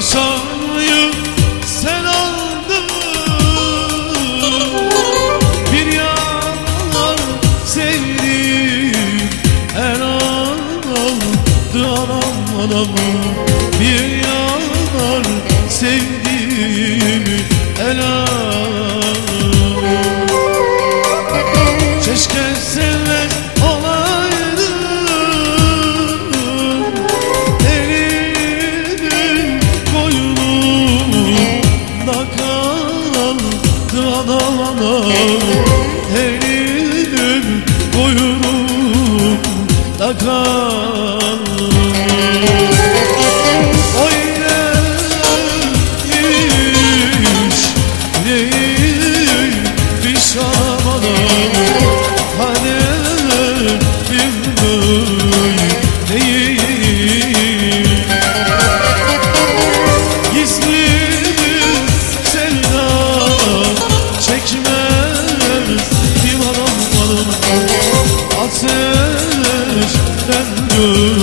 Paşayı sen aldın Bir yanar sevdim El aldı anam anam Adana'da Elinim buyruğum takan Oy ne iş döndü